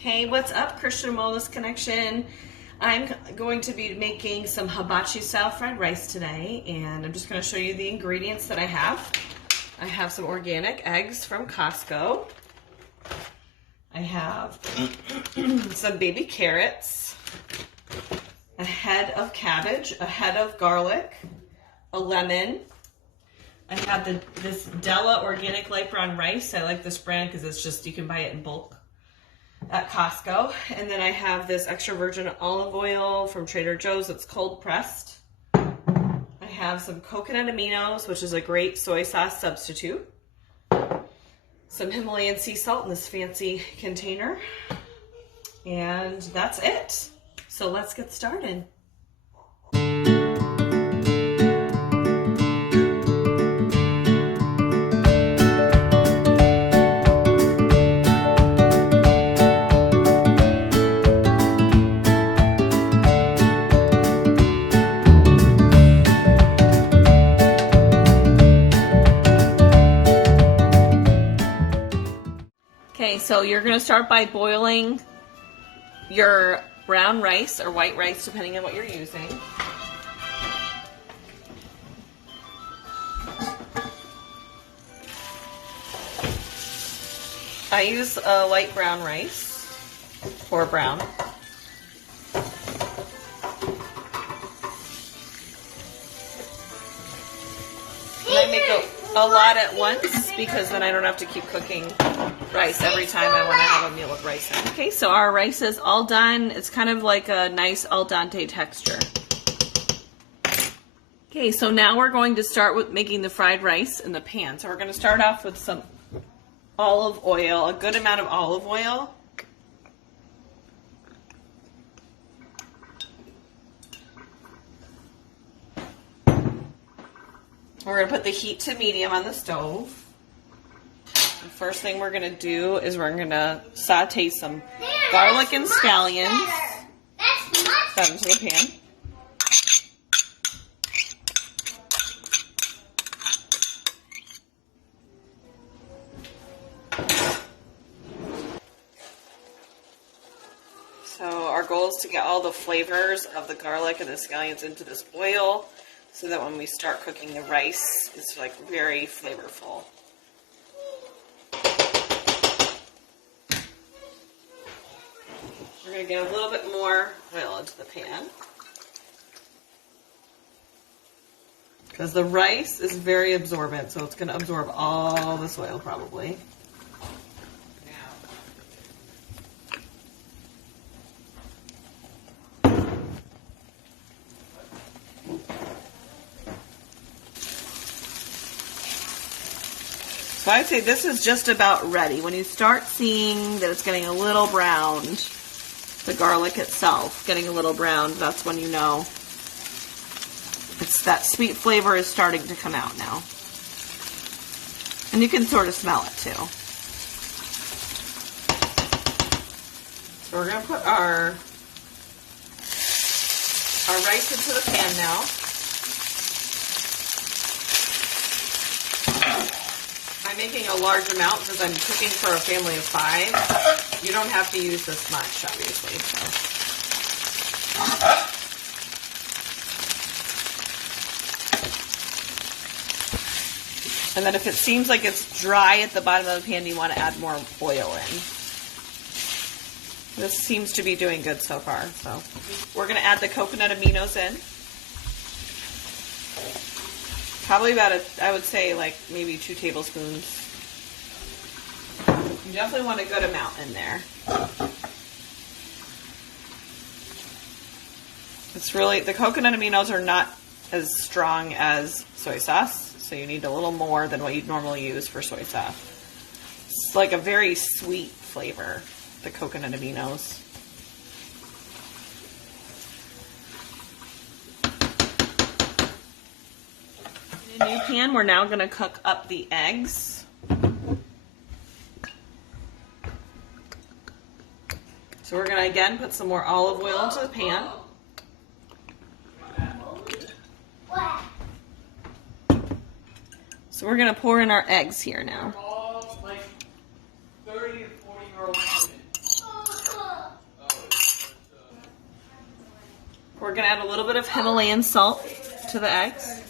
Hey, what's up, Christian Wellness Connection? I'm going to be making some hibachi style fried rice today, and I'm just going to show you the ingredients that I have. I have some organic eggs from Costco. I have some baby carrots, a head of cabbage, a head of garlic, a lemon. I have this Della organic light brown rice. I like this brand because it's just, you can buy it in bulk at Costco. And then I have this extra virgin olive oil from Trader Joe's that's cold pressed. I have some coconut aminos, which is a great soy sauce substitute. Some Himalayan sea salt in this fancy container. And that's it. So let's get started. Okay, so you're going to start by boiling your brown rice or white rice, depending on what you're using. I use a light brown rice, or brown. And I make a lot at once because then I don't have to keep cooking rice every time I want to have a meal with rice in. Okay, so our rice is all done. It's kind of like a nice al dente texture. Okay, so now we're going to start with making the fried rice in the pan. So we're going to start off with some olive oil, a good amount of olive oil. We're going to put the heat to medium on the stove. The first thing we're going to do is we're going to saute some garlic and scallions. Put that into the pan. So our goal is to get all the flavors of the garlic and the scallions into this oil, so that when we start cooking the rice, it's like very flavorful. We're going to get a little bit more oil into the pan, because the rice is very absorbent, so it's going to absorb all this oil probably. So I'd say this is just about ready. When you start seeing that it's getting a little browned, the garlic itself getting a little browned, that's when you know that sweet flavor is starting to come out now. And you can sort of smell it too. So we're going to put our rice into the pan now. I'm making a large amount because I'm cooking for a family of 5. You don't have to use this much, obviously. So. And then if it seems like it's dry at the bottom of the pan, you want to add more oil in. This seems to be doing good so far. So we're going to add the coconut aminos in. Probably about I would say like maybe 2 tablespoons. You definitely want a good amount in there. It's really, the coconut aminos are not as strong as soy sauce, so you need a little more than what you'd normally use for soy sauce. It's like a very sweet flavor, the coconut aminos. In a new pan, we're now going to cook up the eggs. So we're going to again put some more olive oil into the pan. So we're going to pour in our eggs here now. we're gonna add a little bit of Himalayan salt to the eggs.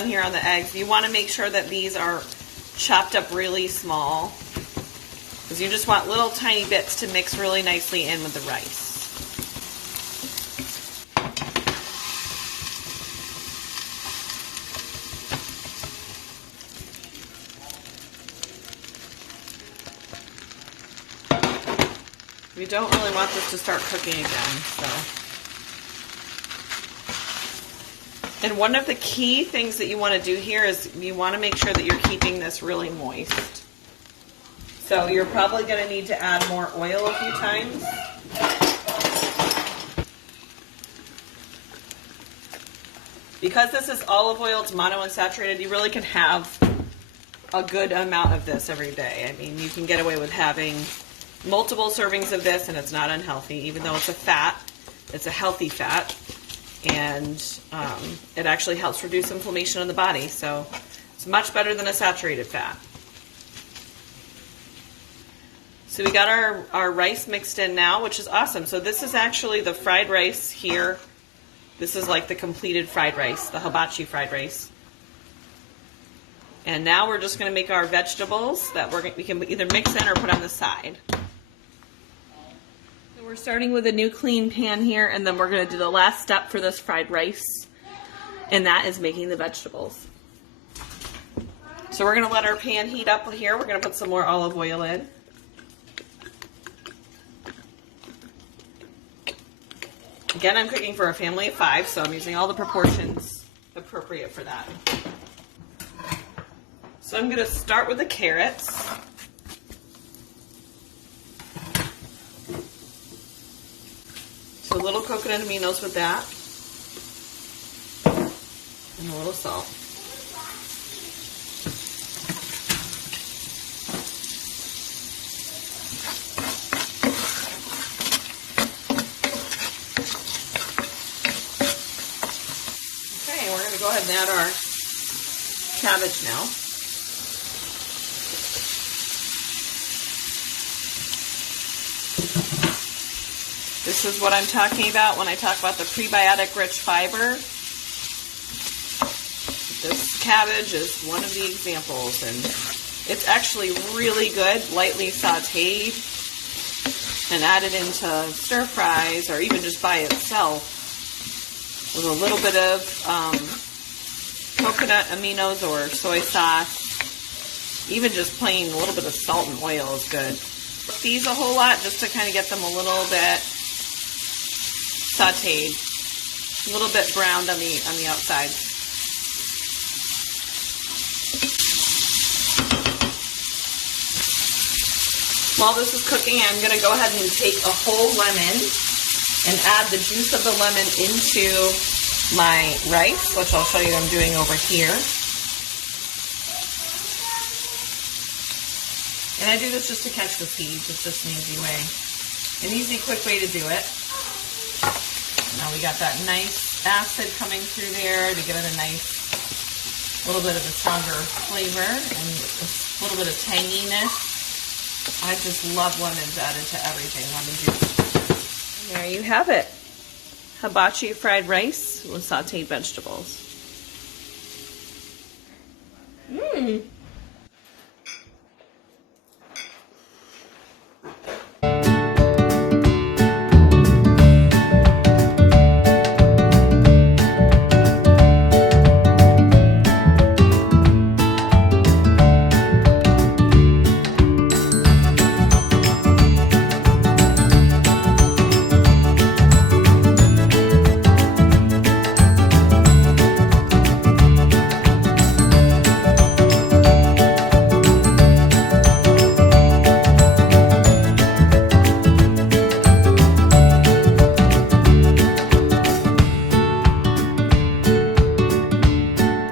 And here on the eggs, you want to make sure that these are chopped up really small, because you just want little tiny bits to mix really nicely in with the rice. We don't really want this to start cooking again, so. And one of the key things that you want to do here is you want to make sure that you're keeping this really moist. So you're probably going to need to add more oil a few times. Because this is olive oil, it's monounsaturated, you really can have a good amount of this every day. I mean, you can get away with having multiple servings of this and it's not unhealthy. Even though it's a fat, it's a healthy fat. And it actually helps reduce inflammation in the body. So it's much better than a saturated fat. So we got our rice mixed in now, which is awesome. So this is actually the fried rice here. This is like the completed fried rice, the hibachi fried rice. And now we're just going to make our vegetables that we can either mix in or put on the side. So we're starting with a new clean pan here, and then we're going to do the last step for this fried rice, and that is making the vegetables. So we're going to let our pan heat up here. We're going to put some more olive oil in. Again, I'm cooking for a family of 5, so I'm using all the proportions appropriate for that. So I'm going to start with the carrots. So a little coconut aminos with that. And a little salt. Okay, we're going to go ahead and add our cabbage now. This is what I'm talking about when I talk about the prebiotic rich fiber. This cabbage is one of the examples, and it's actually really good, lightly sauteed and added into stir fries or even just by itself with a little bit of coconut aminos or soy sauce. Even just plain a little bit of salt and oil is good. These a whole lot just to kind of get them a little bit sauteed, a little bit browned on the outside. While this is cooking, I'm going to go ahead and take a whole lemon and add the juice of the lemon into my rice, which I'll show you I'm doing over here. And I do this just to catch the seeds. It's just an easy way, an easy, quick way to do it. Now we got that nice acid coming through there to give it a nice, little bit of a stronger flavor and a little bit of tanginess. I just love lemons added to everything, lemon juice. And there you have it. Hibachi fried rice with sauteed vegetables. Mmm.